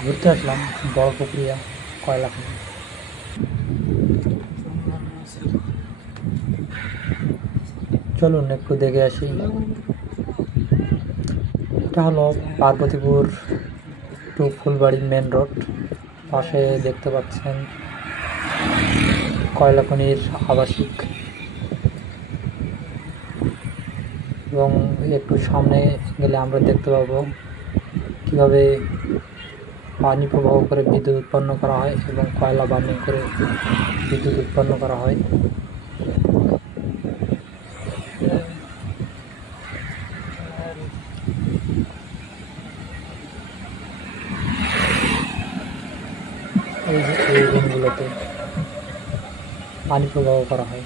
ঘুরতে আসলাম বড় পুকুরিয়া কয়লা খনি। চলুন একটু দেখে আসি। এটা হলো Parbatipur to Phulbari main road. পাশে দেখতে পাচ্ছেন কয়লা খনির আবাসিক, এবং একটু সামনে গেলে আমরা দেখতে পাবো কীভাবে পানি প্রবাহ করে বিদ্যুৎ উৎপন্ন করা হয় এবং কয়লা বার্নিং করে বিদ্যুৎ উৎপন্ন করা হয়। এই রুমগুলোতে পানি প্রবাহ করা হয়।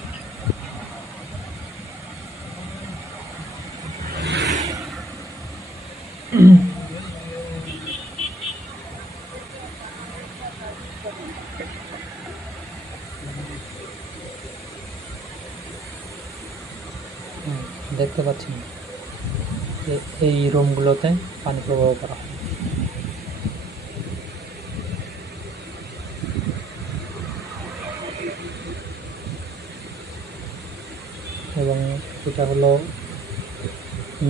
দেখতে পাচ্ছেন এই রুমগুলোতে পানি প্রবাহ করা হয়। এবং এটা হলো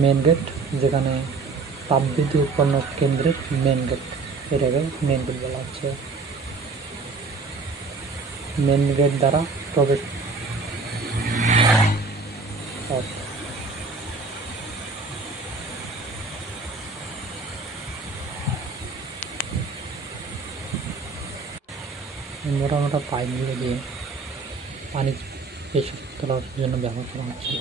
মেন গেট, যেখানে তাপবিদ্যুৎ উৎপন্ন কেন্দ্রের মেন গেট। এটাকে মেন গেট বলা হচ্ছে। মেন গেট দ্বারা প্রবেশ মোটা মোটা পাইপগুলো দিয়ে পানি বেশি তোলার জন্য ব্যবহার করা হচ্ছিল।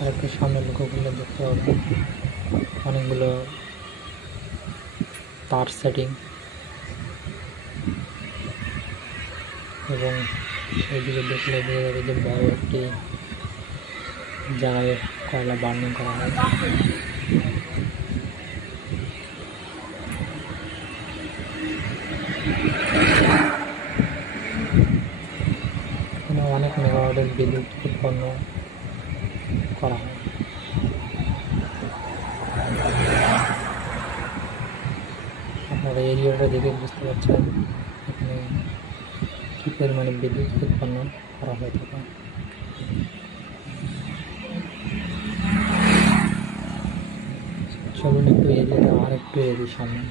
আরেকটু সামনে লক্ষ্য করলে দেখতে পাবেন অনেকগুলো তার সেটিং, এবং এইদিকে দেখলে বোঝা যাবে যে বড় একটি জায়গায় কয়লা বার্নিং করা হয়। এখানে অনেক মেগাওয়াটের বিদ্যুৎ উৎপন্ন করা হয়। আপনারা এরিয়াটা দেখে বুঝতে পারছেন এখানে কী পরিমাণে বিদ্যুৎ উৎপন্ন করা হয়ে থাকে। চলুন একটু এরিয়াটা আর একটু এরিয়া সামনে।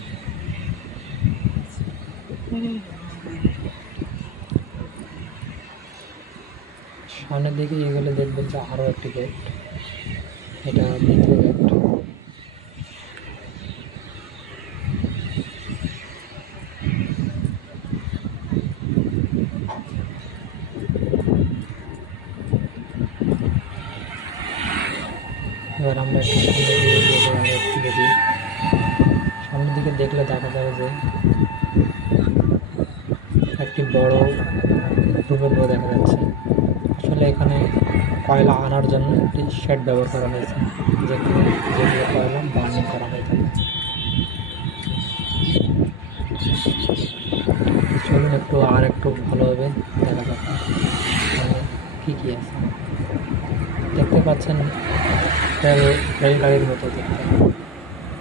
সামনের দিকে এগুলো দেখবেন যে আরও একটি গেট, এটা দ্বিতীয় গেট। এবার আমরা একটু একটু দেখি। সামনের দিকে দেখলে দেখা যাবে যে একটি বড় রুমের মতো দেখা যাচ্ছে। আসলে এখানে কয়লা আনার জন্য একটি শেড ব্যবহার করা হয়েছে, যেগুলো কয়লা বার্নিং করা হয়ে থাকে। চলুন একটু আর একটু ভালোভাবে দেখা যাক কী কী আছে। দেখতে পাচ্ছেন রেলগাড়ির মতো দেখতে।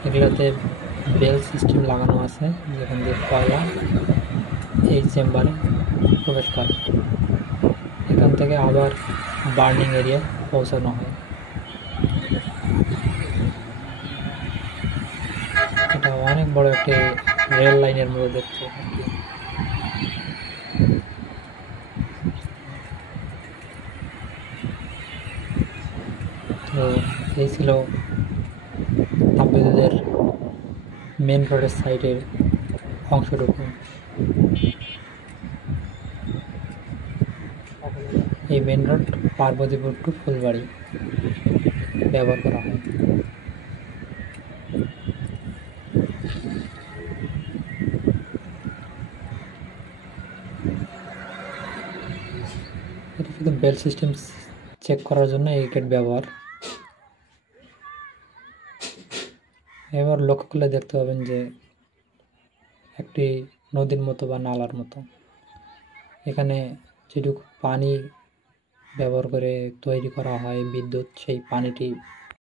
এগুলোতে বেল সিস্টেম লাগানো আছে, যেখান দিয়ে কয়লা এই চেম্বারে প্রবেশ করে। এখান থেকে আবার বার্নিং এরিয়া পৌঁছানো হয়। এটা অনেক বড় একটি রেল লাইনের মতো দেখতে। তো এই ছিল তাপবিদ্যুতের মেন রোডের সাইডের অংশটুকু। এই main road Parbatipur to Phulbari ব্যবহার করা হয়। এটা শুধু বেল সিস্টেম চেক করার জন্য এই গেট ব্যবহার। এবার লক্ষ্য করলে দেখতে পাবেন যে একটি নদীর মতো বা নালার মতো। এখানে যেটুকু পানি ব্যবহার করে তৈরি করা হয় বিদ্যুৎ, সেই পানিটি